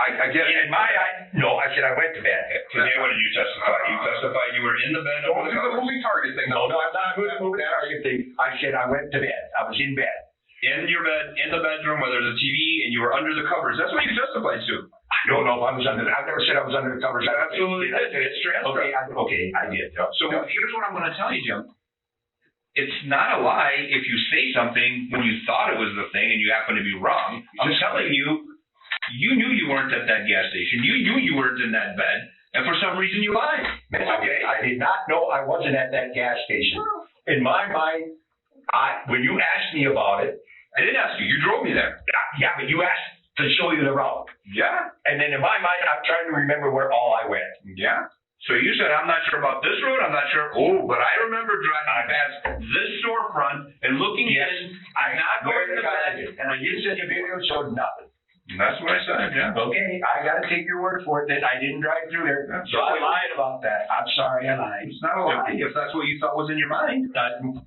I get it. In my eye, no, I said I went to bed. Today, what did you testify? You testified you were in the bed. Don't do the moving target thing. No, I'm not doing the moving target thing. I said I went to bed. I was in bed. In your bed, in the bedroom, where there's a TV, and you were under the covers. That's what you testified to. I don't know if I was under. I've never said I was under the covers. Absolutely, it's transcript. Okay, I did. So here's what I'm going to tell you, Jim. It's not a lie if you say something when you thought it was the thing and you happen to be wrong. I'm telling you, you knew you weren't at that gas station. You knew you weren't in that bed, and for some reason you lied. It's okay. I did not know I wasn't at that gas station. In my mind, when you asked me about it, I didn't ask you. You drove me there. yeah, but you asked to show you the route. Yeah. And then in my mind, I'm trying to remember where all I went. Yeah. So you said, I'm not sure about this road. I'm not sure. Oh, but I remember driving past this storefront and looking in. I'm not going to bed. And you said the video showed nothing. And that's what I said, yeah. Okay, I gotta take your word for it that I didn't drive through there. So I lied about that. I'm sorry I lied. It's not a lie if that's what you thought was in your mind.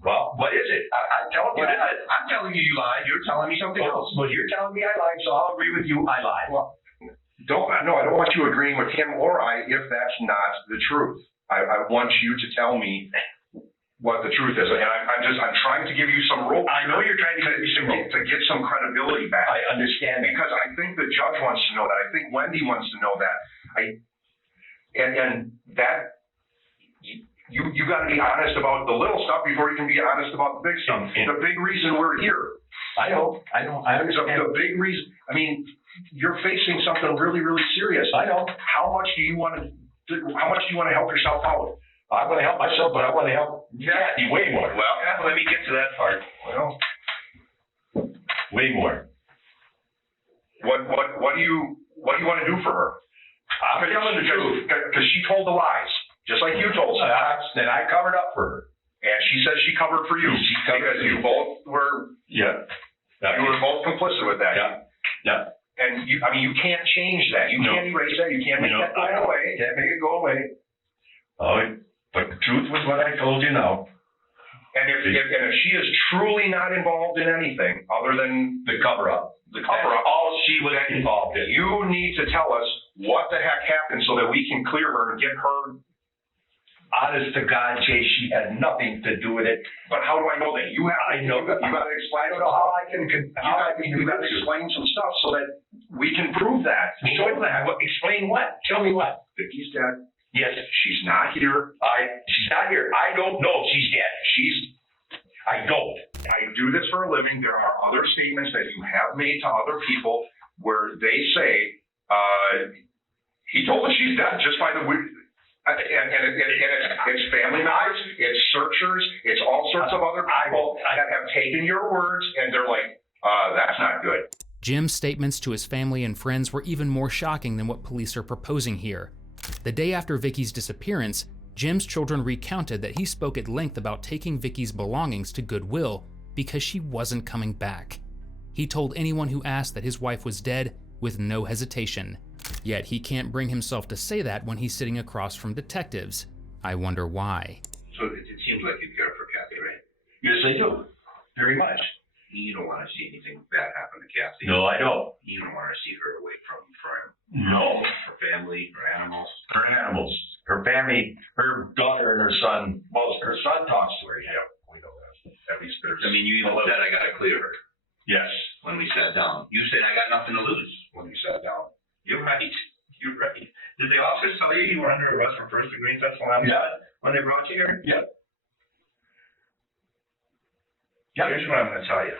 Well, what is it? I'm telling you. What is it? I'm telling you you lied. You're telling me something else. Well, you're telling me I lied, so I'll agree with you. I lied. Well, I don't want you agreeing with him or I if that's not the truth. I want you to tell me what the truth is, and I'm trying to give you some rope. I know you're trying to give me some rope to get some credibility back. I understand because I think the judge wants to know that. I think Wendy wants to know that. And that you got to be honest about the little stuff before you can be honest about the big stuff. The big reason we're here. I know. I understand. The big reason. I mean, you're facing something really, really serious. I know. How much do you want to help yourself out? I want to help myself, but I want to help Kathy way more. Well, let me get to that part. Well, way more. What do you want to do for her? I'm telling the truth. Because she told the lies, just like you told us. Then I covered up for her. And she says she covered for you. She covered because you both were. Yeah. You were both complicit with that. Yeah. Yeah. And you can't change that. You can't erase that. You can't make that go away. Can't make it go away. Oh, but the truth was what I told you now. And if she is truly not involved in anything other than the cover up, all she was involved in. You need to tell us what the heck happened so that we can clear her and get her. Honest to God, Jay, she had nothing to do with it. But how do I know that? You got to explain. I don't know how I can. You got to explain some stuff so that we can prove that. Show that. Explain what? Tell me what? Vicky's dead. Yes, she's not here. She's not here. I don't know if she's dead. I don't. I do this for a living. There are other statements that you have made to other people where they say, he told us she's dead just by the way. And it's family members, it's searchers, it's all sorts of other people that have taken your words and they're like, that's not good. Jim's statements to his family and friends were even more shocking than what police are proposing here. The day after Vicki's disappearance, Jim's children recounted that he spoke at length about taking Vicki's belongings to Goodwill because she wasn't coming back. He told anyone who asked that his wife was dead with no hesitation. Yet he can't bring himself to say that when he's sitting across from detectives. I wonder why. So it seems like you care for Kathy, right? Yes, I do. Very much. You don't want to see anything bad happen to Kathy. No, I don't. You don't want to see her away from him. No. Her family, her animals. Her animals. Her family, her daughter and her son. Well, her son talks to her. Yeah, we know that. At least there's. I mean, you even said I got to clear her. Yes. When we sat down. You said I got nothing to lose when we sat down. You're right. You're right. Did the officers tell you were under arrest for first degree theft when they brought you here? Yeah. Yeah. Here's what I'm going to tell you.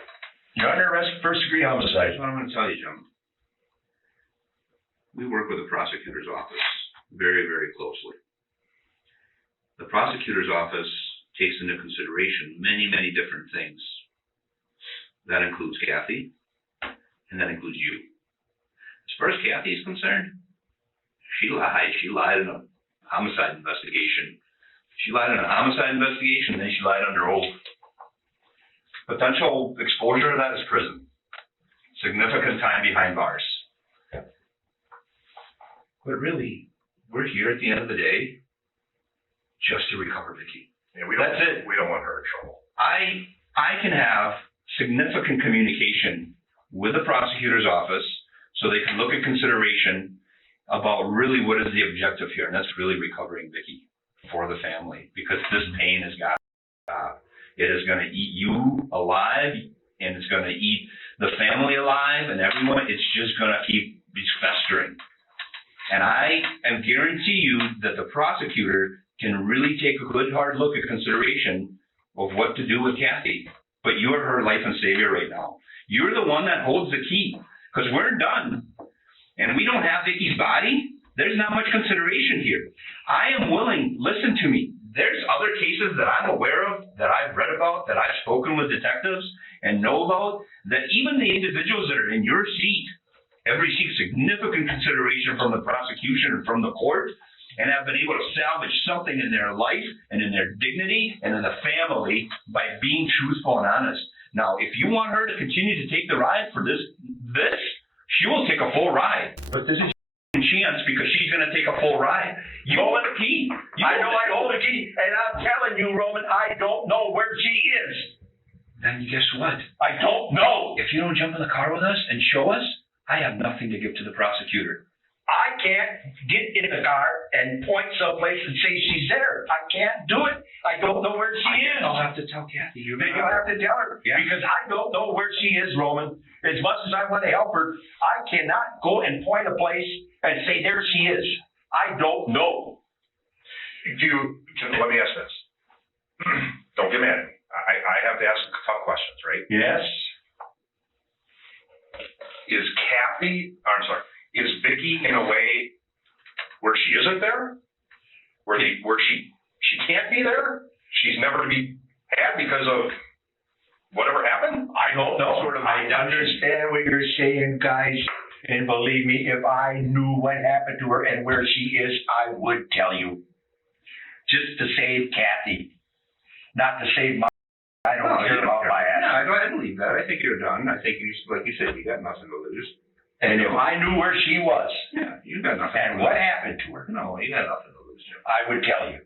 You're under arrest for first-degree homicide. Here's what I'm going to tell you, Jim. We work with the prosecutor's office very, very closely. The prosecutor's office takes into consideration many, many different things. That includes Kathy, and that includes you. As far as Kathy is concerned, she lied. She lied in a homicide investigation. She lied in a homicide investigation, and then she lied under oath. Potential exposure to that is prison. Significant time behind bars. But really, we're here at the end of the day just to recover Vicki. Yeah, That's it. We don't want her in trouble. I can have significant communication with the prosecutor's office so they can look at consideration about really what is the objective here, and that's really recovering Vicki for the family, because this pain has got to stop. It is going to eat you alive, and it's going to eat the family alive, and everyone. It's just going to keep festering. And I guarantee you that the prosecutor can really take a good hard look at consideration of what to do with Kathy. But you are her life and savior right now. You're the one that holds the key, because we're done. And we don't have Vicki's body. There's not much consideration here. I am willing, listen to me. There's other cases that I'm aware of, that I've read about, that I've spoken with detectives and know about, that even the individuals that are in your seat have received significant consideration from the prosecution and from the court, and have been able to salvage something in their life and in their dignity and in the family by being truthful and honest. Now, if you want her to continue to take the ride for this, she will take a full ride. But this is a chance, because she's going to take a full ride. You hold the key. I know I hold the key, and I'm telling you, Roman, I don't know where she is. Then guess what? I don't know. If you don't jump in the car with us and show us, I have nothing to give to the prosecutor. I can't get in the car and point someplace and say she's there. I can't do it. I don't know where she is. I'll have to tell Kathy. Maybe I'll have to tell her, because I don't know where she is, Roman. As much as I want to help her, I cannot go and point a place and say there she is. I don't know. Let me ask this. Don't get mad at me. I have to ask tough questions, right? Yes. Is Vicki in a way where she isn't there? Where she can't be there? She's never to be had because of whatever happened? I don't know. I understand what you're saying, guys. And believe me, if I knew what happened to her and where she is, I would tell you. Just to save Kathy. Not to save my... I don't care about my ass. No, I believe that. I think you're done. I think like you said, you got nothing to lose. And if I knew where she was, yeah, you got nothing. And what happened to her, no, you got nothing to lose, Jim. I would tell you.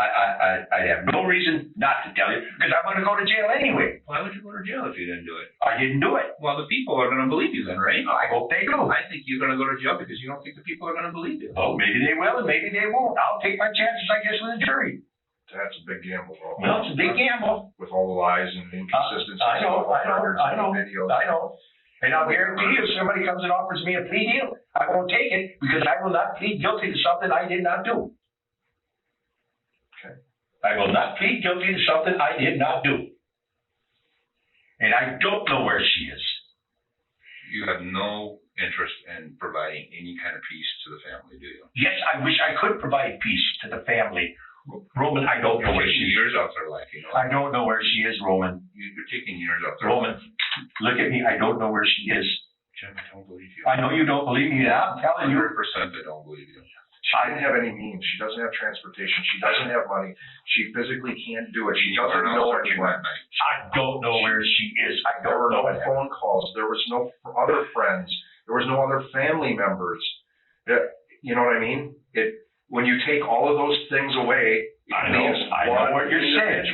I have no reason not to tell you, because I'm going to go to jail anyway. Why would you go to jail if you didn't do it? I didn't do it. Well, the people are going to believe you then, right? I hope they do. I think you're going to go to jail because you don't think the people are going to believe you. Well, maybe they will and maybe they won't. I'll take my chances, I guess, with the jury. That's a big gamble, bro. Well, it's a big gamble. With all the lies and inconsistencies. I know. Videos. I know. And I'll guarantee you, if somebody comes and offers me a plea deal, I won't take it, because I will not plead guilty to something I did not do. Okay. I will not plead guilty to something I did not do. And I don't know where she is. You have no interest in providing any kind of peace to the family, do you? Yes, I wish I could provide peace to the family. Roman, I don't know where she is. Years off their life, you know. I don't know where she is, Roman. You're taking years off their Roman, life. look at me. I don't know where she is. Jim, I don't believe you. I know you don't believe me. I'm telling you. 100% I don't believe you. She doesn't have any means. She doesn't have transportation. She doesn't have money. She physically can't do it. She doesn't know anyone. I don't know where she is. I There don't were know. no phone calls. There was no other friends. There was no other family members. You know what I mean? When you take all of those things away, I know what you're saying.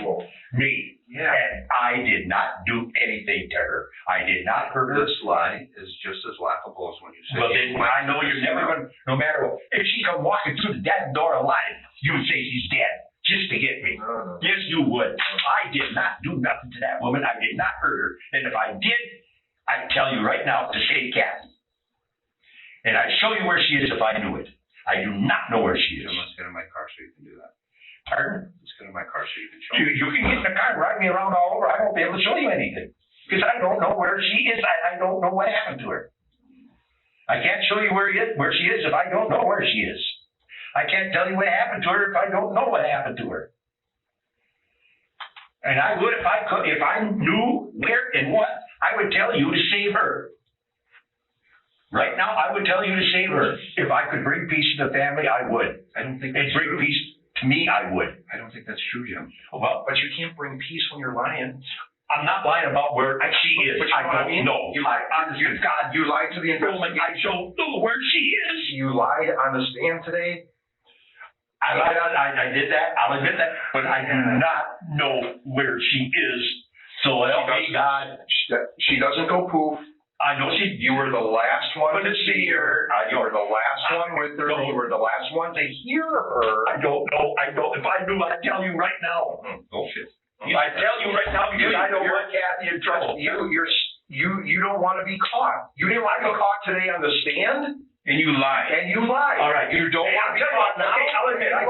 Me. Yeah. And I did not do anything to her. I did not hurt her. This lie is just as laughable as when you say. Well, then I know you're never going to, no matter what, if she come walking through the damn door alive, you would say she's dead, just to get me. No. Yes, you would. I did not do nothing to that woman. I did not hurt her. And if I did, I'd tell you right now to save Kathy. And I'd show you where she is if I knew it. I do not know where she is. Let's get in my car so you can do that. Pardon? Let's get in my car so you can show me. You can get in the car and ride me around all over. I won't be able to show you anything. Because I don't know where she is. I don't know what happened to her. I can't show you where she is if I don't know where she is. I can't tell you what happened to her if I don't know what happened to her. And I would if I could, if I knew where and what, I would tell you to save her. Right now, I would tell you to save her. If I could bring peace to the family, I would. I don't think And bring peace to me, I would. I don't think that's true, Jim. Well, But you can't bring peace when you're lying. I'm not lying about where she is. But you know what I mean? know. You God, You lied to the I investigation. don't know where she is. You lied on the stand today. I did that. I'll admit that. But I do not know where she is. So help me God. She doesn't go poof. I know she. You were the last one to see her. You were the last one with her. No. You were the last one to hear her. I don't know. If I knew, I'd tell you right now. Bullshit. I tell you right now because I don't want Kathy in trouble. You don't want to be caught. You didn't want to be caught today on the stand, And you lied. and you lied. All right, You don't want to be caught now. Okay, I'll admit, I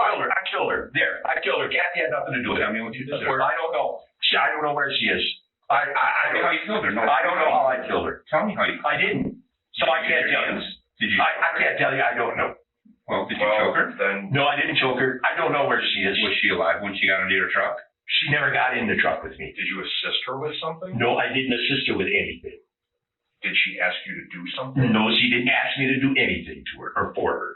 killed her. There, I killed her. Kathy had nothing to do with it. Tell me what you did. Where I don't know. I don't know where she is. I Tell me how you killed her. No, I don't know how I killed her. Tell me how you. I didn't. So I can't tell you. Did you? I can't tell you. I don't know. Well, did you choke her? Then No, I didn't choke her. I don't know where she is. Was she alive when she got into your truck? She never got in the truck with me. did you assist her with something? No, I didn't assist her with anything. Did she ask you to do something? No, she didn't ask me to do anything to her or for her.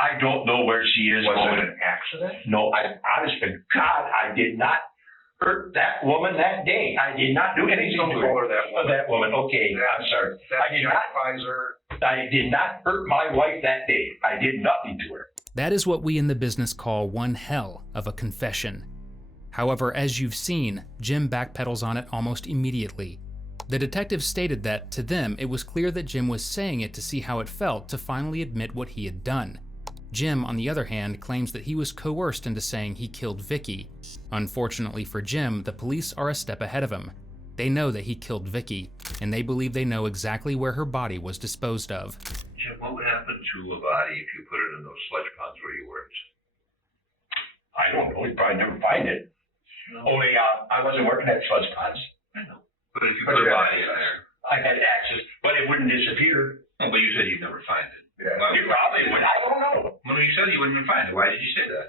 I don't know where she is. Was it an accident? No, honest to God, I did not hurt that woman that day. I did not do anything Don't to call her. her that woman. That woman, okay, I'm sorry. That I did not. justifies her. I did not hurt my wife that day. I did nothing to her. That is what we in the business call one hell of a confession. However, as you've seen, Jim backpedals on it almost immediately. The detectives stated that, to them, it was clear that Jim was saying it to see how it felt to finally admit what he had done. Jim, on the other hand, claims that he was coerced into saying he killed Vicki. Unfortunately for Jim, the police are a step ahead of him. They know that he killed Vicki, and they believe they know exactly where her body was disposed of. Jim, what would happen to a body if you put it in those sludge ponds where you worked? I don't know. You'd probably never find it. Only I wasn't working at sludge ponds. I know. But if you put a body in there, I had access, but it wouldn't disappear. but you said you'd never find it. Yeah. You probably would. I don't know. Well, you said you wouldn't even find it. Why did you say that?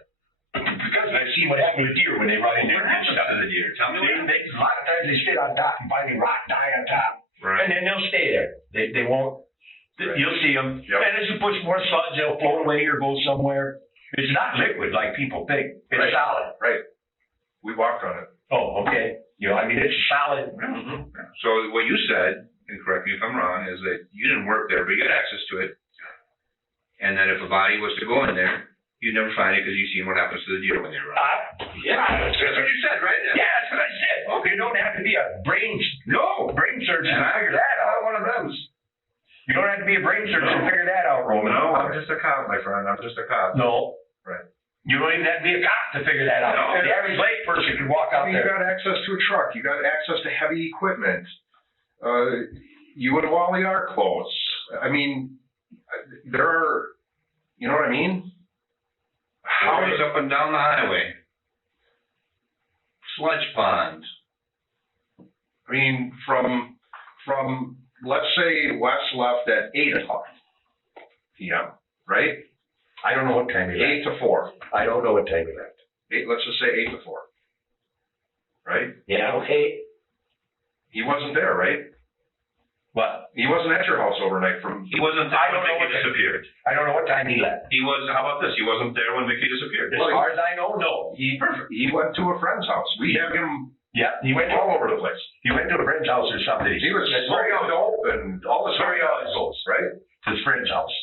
Because I've seen what happened with deer when they run into What happens to the deer? Tell me what happens. A lot of times they sit on top and finally rot, die on top. Right. And then they'll stay there. They won't. Right. You'll see them. Yep. And as you push more sludge, they'll float away or go somewhere. It's not liquid like people think. It's Right. solid. Right. We walked on it. Oh, okay. I mean, it's solid. So what you said, and correct me if I'm wrong, is that you didn't work there, but you got access to it. And that if a body was to go in there, you'd never find it because you've seen what happens to the deer when they run. Yeah. That's what you said, right? Yeah, that's what I said. Okay, you don't have to be a brain surgeon to figure that out. One of those. You don't have to be a brain surgeon to figure that out, Roman. No, I'm just a cop, my friend. I'm just a cop. No. Right. You don't even have to be a cop to figure that out. No. The average lay person can walk out I mean, you there. got access to a truck. You got access to heavy equipment. You and Wally are close. I mean, there are, you know what I mean? How is up and down the highway? Sludge ponds. I mean, from let's say Wes left at 8:00 p.m. Right? I don't know what time he left. 8 to 4. I don't know what time he left. Let's just say 8 to 4. Right? Yeah, okay. He wasn't there, right? What? He wasn't at your house overnight. He wasn't there I don't when know Vicki what- disappeared. I don't know what time he left. He was, how about this? He wasn't there when Vicki disappeared. As far as I know, no. He went to a friend's house. We have him Yeah, he went all over the place. He went to a friend's house or something. He was smoking dope and all the Sorry, sorry goes, right? his friend's house.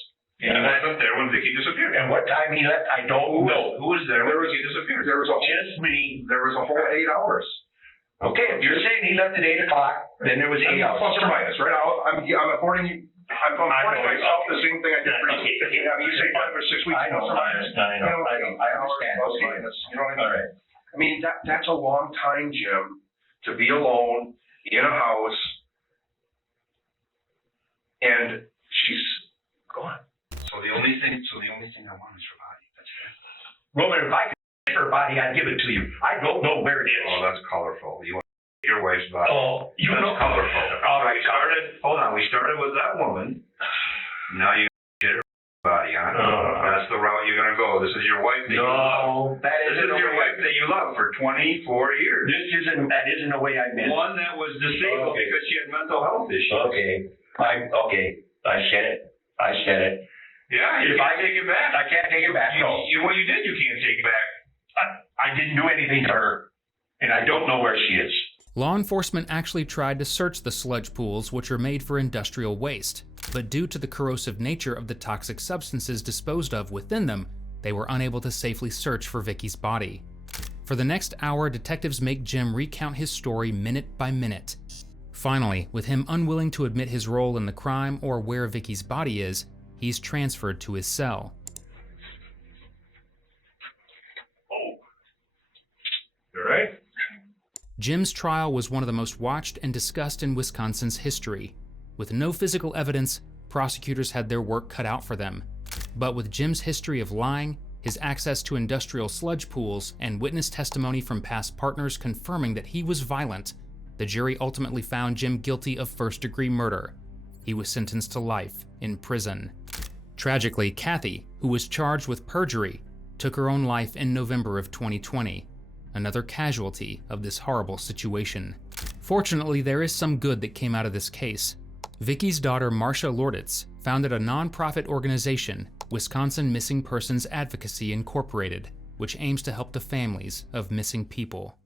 And he wasn't there when Vicki disappeared. And what time he left, I don't know. Who was there when Vicki disappeared? There was a Just me. whole 8 hours. Okay, if you're saying he left at 8 o'clock, then there was 8 hours. Plus or minus, right? I'm affording you. I'm affording myself the same thing I did for you. Okay. Yeah, you say 5 or 6 weeks. I know, plus or minus. I know. I understand. Plus or minus. You know what I mean? All right. I mean, that's a long time, Jim, to be alone in a house, and she's gone. So the only thing I want is her body. That's it. Roman, if I could get her body, I'd give it to you. I don't know where it is. Oh, that's colorful. You want your wife's body. Oh, you That's know. colorful. All right, Hold on. We started with that woman. Now you get her body on. That's the route you're gonna go. This is your wife that you love. No, that This isn't is the your way. wife that you love for 24 years. That isn't the way I meant it. One that was disabled Okay. because she had mental health issues. Okay, I said it. Yeah, you If can't I- take it back. I can't take it back, no. What you did, you can't take back. I didn't do anything to her, and I don't know where she is. Law enforcement actually tried to search the sludge pools, which are made for industrial waste, but due to the corrosive nature of the toxic substances disposed of within them, they were unable to safely search for Vicki's body. For the next hour, detectives make Jim recount his story minute by minute. Finally, with him unwilling to admit his role in the crime or where Vicki's body is, he's transferred to his cell. You all right? Jim's trial was one of the most watched and discussed in Wisconsin's history. With no physical evidence, prosecutors had their work cut out for them. But with Jim's history of lying, his access to industrial sludge pools, and witness testimony from past partners confirming that he was violent, the jury ultimately found Jim guilty of first-degree murder. He was sentenced to life in prison. Tragically, Kathy, who was charged with perjury, took her own life in November of 2020. Another casualty of this horrible situation. Fortunately, there is some good that came out of this case. Vicki's daughter, Marcia Lorditz, founded a nonprofit organization, Wisconsin Missing Persons Advocacy Incorporated, which aims to help the families of missing people.